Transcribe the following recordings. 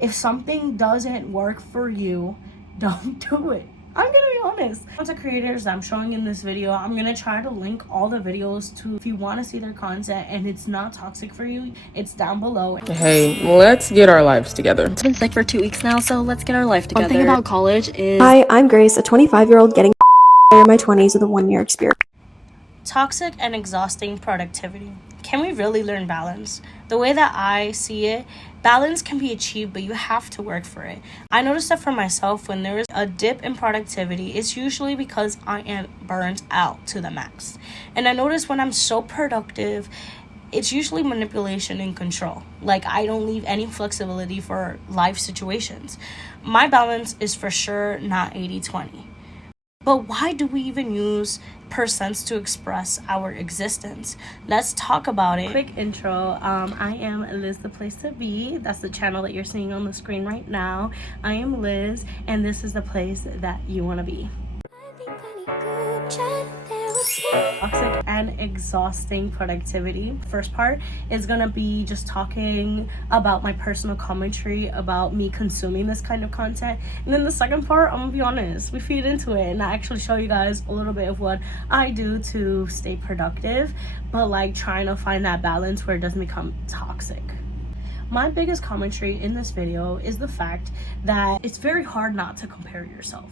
If something doesn't work for you, don't do it. I'm gonna be honest. Content creators I'm showing in this video, I'm gonna try to link all the videos to if you want to see their content and it's not toxic for you, it's down below. Hey, let's get our lives together. It's been sick for 2 weeks now, so let's get our life together. One thing about college is... Hi, I'm Grace, a 25-year-old getting in my 20s with a 1-year experience. Toxic and exhausting productivity. Can we really learn balance? The way that I see it, balance can be achieved, but you have to work for it. I noticed that for myself, when there is a dip in productivity, it's usually because I am burnt out to the max. And I notice when I'm so productive, it's usually manipulation and control. Like, I don't leave any flexibility for life situations. My balance is for sure not 80-20. But why do we even use percents to express our existence? Let's talk about it. Quick intro. I am Liz, the place to be. That's the channel that you're seeing on the screen right now. I am Liz, and this is the place that you want to be. Toxic and exhausting productivity. First part is gonna be just talking about my personal commentary about me consuming this kind of content, and then the second part, I'm gonna be honest, we feed into it and I actually show you guys a little bit of what I do to stay productive, but like trying to find that balance where it doesn't become toxic. My biggest commentary in this video is the fact that it's very hard not to compare yourself.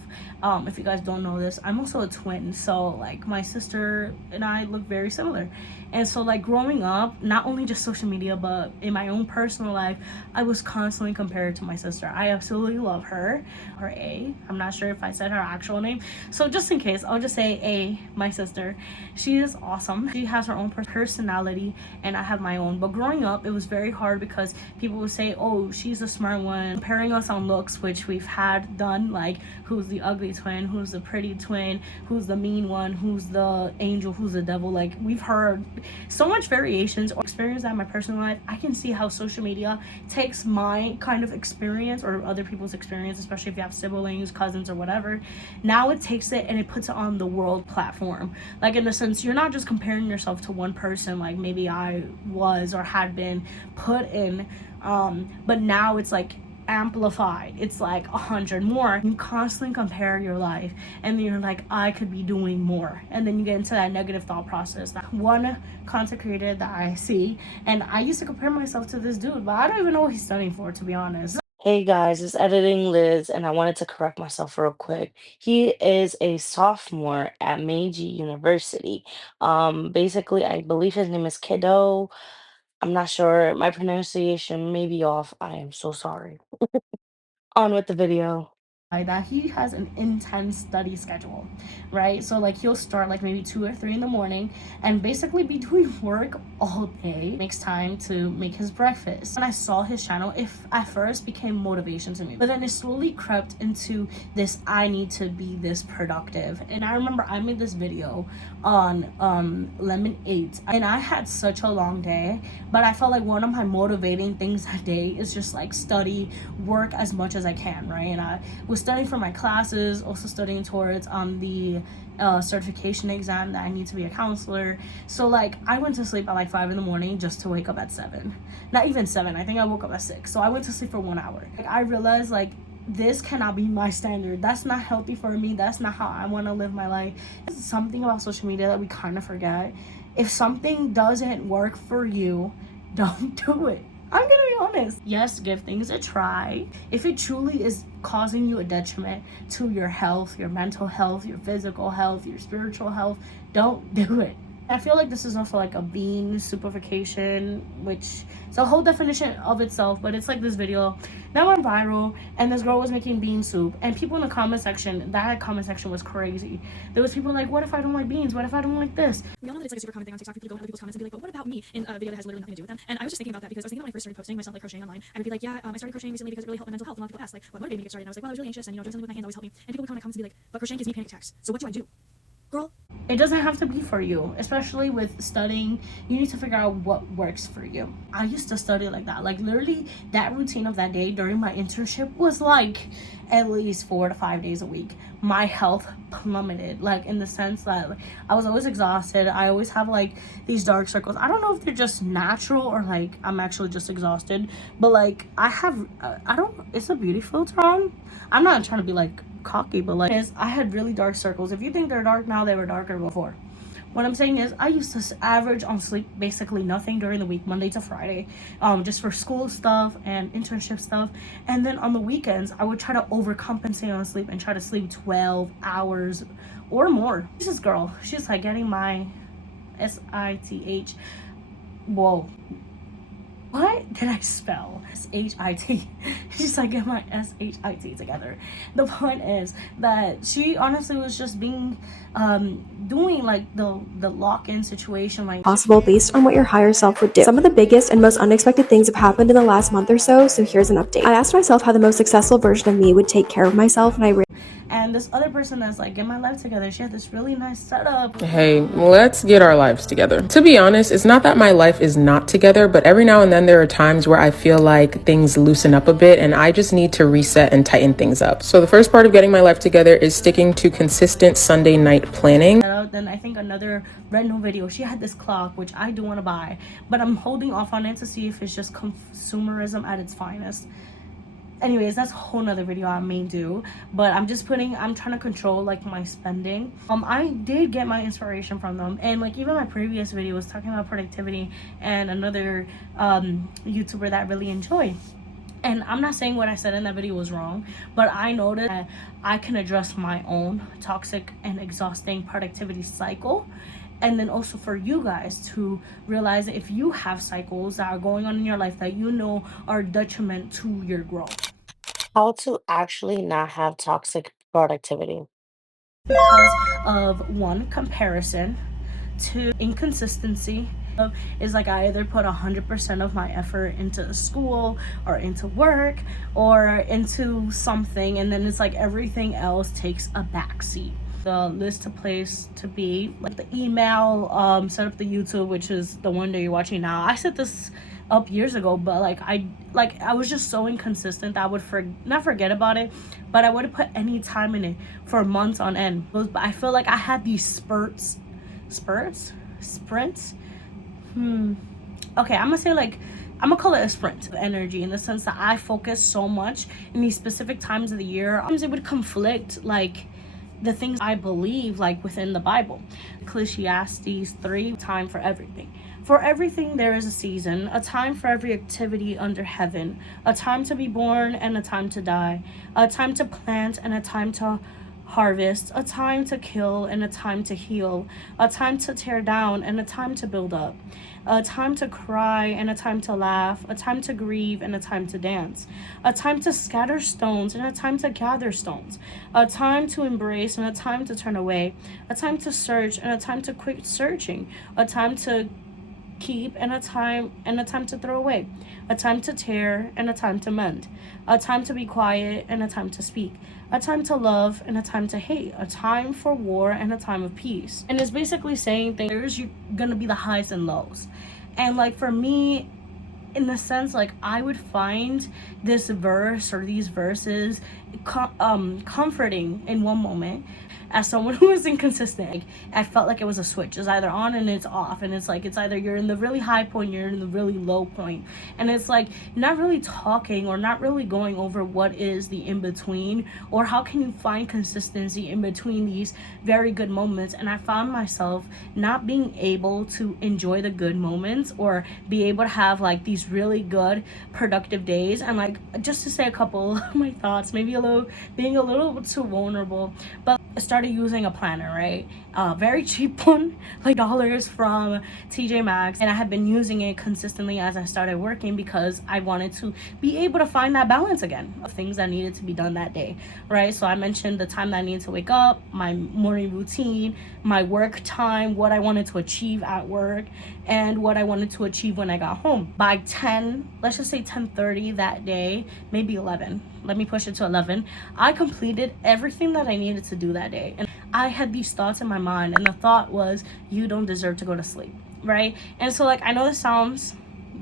If you guys don't know this, I'm also a twin, so like my sister and I look very similar. And so like growing up, not only just social media, but in my own personal life, I was constantly compared to my sister. I absolutely love her, or A. I'm not sure if I said her actual name. So just in case, I'll just say A, my sister. She is awesome. She has her own personality and I have my own. But growing up, it was very hard because people would say, oh, she's the smart one, comparing us on looks, which we've had done, like who's the ugly twin, who's the pretty twin, who's the mean one, who's the angel, who's the devil. Like, we've heard so much variations or experience that in my personal life. I can see how social media takes my kind of experience or other people's experience, especially if you have siblings, cousins, or whatever. Now it takes it and it puts it on the world platform. Like, in the sense, you're not just comparing yourself to one person like maybe I was or had been put in, but now it's like amplified. It's like 100 more. You constantly compare your life and then you're like, I could be doing more, and then you get into that negative thought process. That one content creator that I see, and I used to compare myself to this dude, but I don't even know what he's studying for, to be honest. Hey guys, it's Editing Liz, and I wanted to correct myself real quick. He is a sophomore at Meiji University. Basically, I believe his name is Kiddo. I'm not sure. My pronunciation may be off. I am so sorry. On with the video. That he has an intense study schedule, right? So like he'll start like maybe 2 or 3 in the morning and basically be doing work all day. Makes time to make his breakfast. When I saw his channel, it at first became motivation to me, but then it slowly crept into this, I need to be this productive. And I remember I made this video on lemon 8, and I had such a long day, but I felt like one of my motivating things that day is just like study, work as much as I can, right? And I was studying for my classes, also studying towards the certification exam that I need to be a counselor. So like I went to sleep at like 5 in the morning just to wake up at 7. Not even 7, I think I woke up at 6. So I went to sleep for 1 hour. Like, I realized like this cannot be my standard. That's not healthy for me. That's not how I want to live my life. It's something about social media that we kind of forget. If something doesn't work for you, don't do it. I'm gonna be honest. Yes, give things a try. If it truly is causing you a detriment to your health, your mental health, your physical health, your spiritual health, don't do it. I feel like this is also like a bean superfication, which is a whole definition of itself, but it's like this video that went viral and this girl was making bean soup, and people in the comment section, that comment section was crazy. There was people like, what if I don't like beans? What if I don't like this? We all know that it's like a super common thing on TikTok. People go into other people's comments and be like, but what about me? In a video that has literally nothing to do with them. And I was just thinking about that because I was thinking about when I first started posting myself like crocheting online, I would be like, yeah, I started crocheting recently because it really helped my mental health. And a lot of people asked like, what motivated me to get started? And I was like, well, I was really anxious, and you know, doing something with my hands always helped me. And people would come in the comments and be like, but crocheting gives me panic attacks. So what do? Girl, it doesn't have to be for you, especially with studying. You need to figure out what works for you. I used to study like that, like literally that routine of that day during my internship was like at least 4 to 5 days a week, my health plummeted, like in the sense that like, I was always exhausted. I always have like these dark circles. I don't know if they're just natural or like I'm actually just exhausted, but like I have I don't, it's a beauty filter on. I'm not trying to be like cocky, but like I had really dark circles. If you think they're dark now, they were darker before. What I'm saying is I used to average on sleep basically nothing during the week, Monday to Friday, just for school stuff and internship stuff. And then on the weekends, I would try to overcompensate on sleep and try to sleep 12 hours or more. This girl, she's like getting my SITH. Whoa. What did I spell? S-H-I-T. She's like, get my S-H-I-T together. The point is that she honestly was just being, doing like the lock-in situation, like possible based on what your higher self would do. Some of the biggest and most unexpected things have happened in the last month or so here's an update. I asked myself how the most successful version of me would take care of myself, and and this other person that's like, get my life together, she had this really nice setup. Hey, let's get our lives together. To be honest, it's not that my life is not together, but every now and then there are times where I feel like things loosen up a bit and I just need to reset and tighten things up. So the first part of getting my life together is sticking to consistent Sunday night planning. Then I think another random video, she had this clock, which I do want to buy, but I'm holding off on it to see if it's just consumerism at its finest. Anyways, that's a whole nother video I may do, but I'm trying to control like my spending. I did get my inspiration from them, and like even my previous video was talking about productivity and another YouTuber that I really enjoy. And I'm not saying what I said in that video was wrong, but I noticed that I can address my own toxic and exhausting productivity cycle. And then also for you guys to realize that if you have cycles that are going on in your life that you know are detriment to your growth. How to actually not have toxic productivity. Because of one, comparison, two, inconsistency. Is like I either put 100% of my effort into school or into work or into something, and then it's like everything else takes a backseat. The list of place to be, like the email, set up the YouTube, which is the one that you're watching now. I set this up years ago, but I was just so inconsistent that I would not forget about it, but I wouldn't put any time in it for months on end. But I feel like I had these sprints. Okay, I'm gonna call it a sprint of energy, in the sense that I focus so much in these specific times of the year. Sometimes it would conflict like the things I believe, like within the Bible. Ecclesiastes 3, time for everything. For everything there is a season, a time for every activity under heaven, a time to be born and a time to die, a time to plant and a time to harvest, a time to kill and a time to heal, a time to tear down and a time to build up, a time to cry and a time to laugh, a time to grieve and a time to dance, a time to scatter stones and a time to gather stones, a time to embrace and a time to turn away, a time to search and a time to quit searching, a time to keep and a time to throw away, a time to tear and a time to mend, a time to be quiet and a time to speak, a time to love and a time to hate, a time for war and a time of peace. And it's basically saying there's gonna be the highs and lows. And like for me, in the sense, like I would find this verse or these verses comforting in one moment. As someone who is inconsistent, like, I felt like it was a switch. It's either on and it's off, and it's like it's either you're in the really high point, you're in the really low point, and it's like not really talking or not really going over what is the in between, or how can you find consistency in between these very good moments. And I found myself not being able to enjoy the good moments or be able to have like these really good productive days. And like, just to say a couple of my thoughts, maybe being a little bit too vulnerable, but I started using a planner, right? Very cheap one, like dollars from TJ Maxx, and I had been using it consistently as I started working because I wanted to be able to find that balance again of things that needed to be done that day, right? So I mentioned the time that I needed to wake up, my morning routine, my work time, what I wanted to achieve at work, and what I wanted to achieve when I got home. By 10, let's just say 10:30 that day, maybe 11, let me push it to 11, I completed everything that I needed to do that day. And I had these thoughts in my mind, and the thought was, you don't deserve to go to sleep, right? And so like, I know this sounds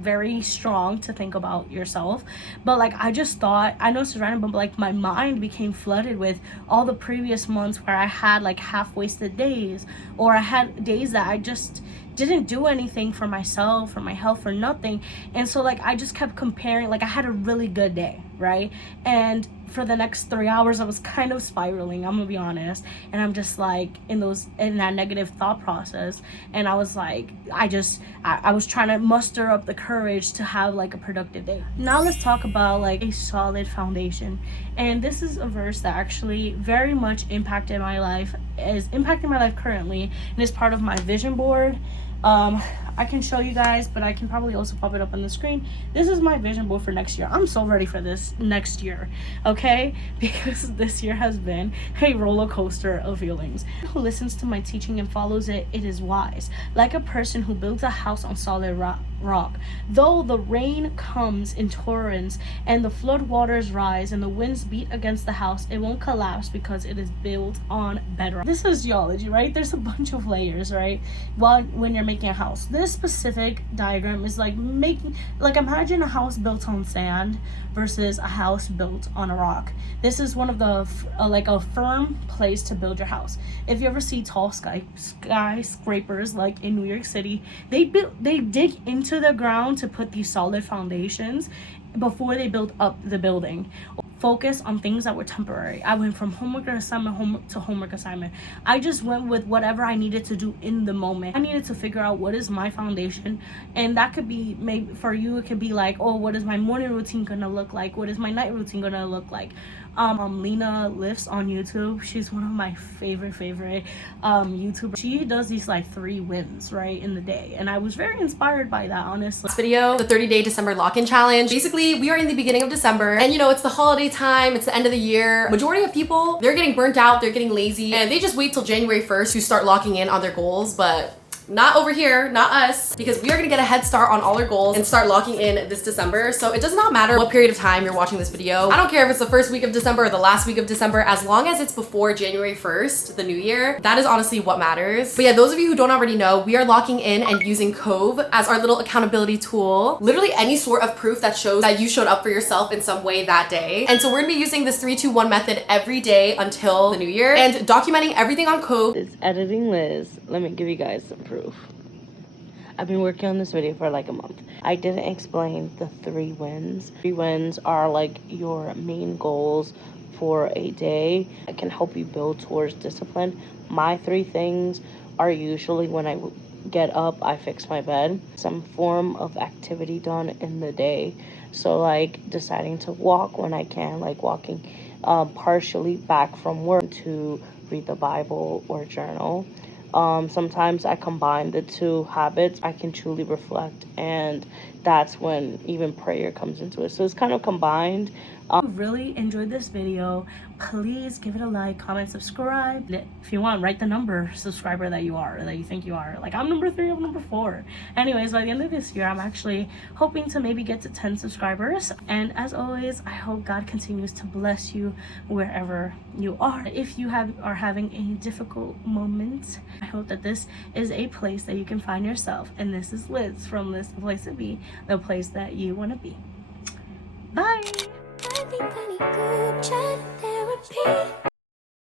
very strong to think about yourself. But like, I just thought, I know it's random, but like my mind became flooded with all the previous months where I had like half-wasted days, or I had days that I just didn't do anything for myself, for my health, for nothing. And so like I just kept comparing. Like, I had a really good day, right? And for the next 3 hours I was kind of spiraling, I'm gonna be honest, and I'm just like in that negative thought process. And I was like, I was trying to muster up the courage to have like a productive day. Now let's talk about like a solid foundation. And this is a verse that actually very much impacted my life, is impacting my life currently, and is part of my vision board. I can show you guys, but I can probably also pop it up on the screen. This is my vision board for next year. I'm so ready for this next year, okay? Because this year has been a roller coaster of feelings. Who listens to my teaching and follows it, it is wise. Like a person who builds a house on solid rock. Though the rain comes in torrents and the flood waters rise and the winds beat against the house, it won't collapse because it is built on bedrock. This is geology, right? There's a bunch of layers, right? When you're making a house, this specific diagram is like imagine a house built on sand versus a house built on a rock. This is one of the like a firm place to build your house. If you ever see tall skyscrapers like in New York City, they dig into the ground to put these solid foundations before they build up the building. Focus on things that were temporary. I went from homework assignment to homework assignment. I just went with whatever I needed to do in the moment. I needed to figure out what is my foundation, and that could be, maybe for you it could be like, oh, what is my morning routine gonna look like? What is my night routine gonna look like? Lena Lifts on YouTube, she's one of my favorite YouTubers. She does these like 3 wins right in the day, and I was very inspired by that, honestly. This video, the 30-day December lock-in challenge. Basically, we are in the beginning of December, and you know, it's the holiday time, it's the end of the year. Majority of people, they're getting burnt out, they're getting lazy, and they just wait till January 1st to start locking in on their goals. But not over here, not us, because we are gonna get a head start on all our goals and start locking in this December. So it does not matter what period of time you're watching this video. I don't care if it's the first week of December or the last week of December, as long as it's before January 1st, the new year. That is honestly what matters. But yeah, those of you who don't already know, we are locking in and using Cove as our little accountability tool. Literally any sort of proof that shows that you showed up for yourself in some way that day. And so we're gonna be using this 3-2-1 method every day until the new year and documenting everything on Cove. It's editing Liz. Let me give you guys some proof. I've been working on this video for like a month. I didn't explain the 3 wins. 3 wins are like your main goals for a day. It can help you build towards discipline. My 3 things are usually when I get up, I fix my bed, some form of activity done in the day. So like deciding to walk when I can, like walking partially back from work to read the Bible or journal. Sometimes I combine the 2 habits. I can truly reflect, and that's when even prayer comes into it. So it's kind of combined. If you really enjoyed this video, please give it a like, comment, subscribe. If you want, write the number subscriber that you are, or that you think you are. Like, I'm number 3, I'm number 4. Anyways, by the end of this year, I'm actually hoping to maybe get to 10 subscribers. And as always, I hope God continues to bless you wherever you are. If you are having a difficult moment, I hope that this is a place that you can find yourself. And this is Liz from Liz, the place to be, the place that you want to be. Bye. I think I need group chat therapy.